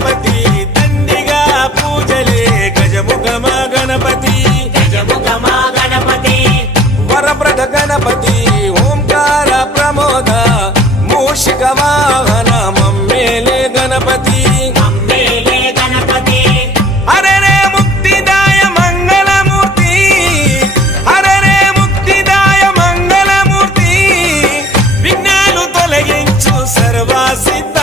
గణపతి దండిగా పూజలే గజముఖమ గణపతి వరప్రద గణపతి ఓంకార ప్రమోద మూషిక వాహన మమ్మేలే గణపతి హరే రే ముక్తిదాయ మంగళమూర్తి హరే రే ముక్తిదాయ మంగళమూర్తి విఘ్నాలు తొలగించు సర్వసిద్ధ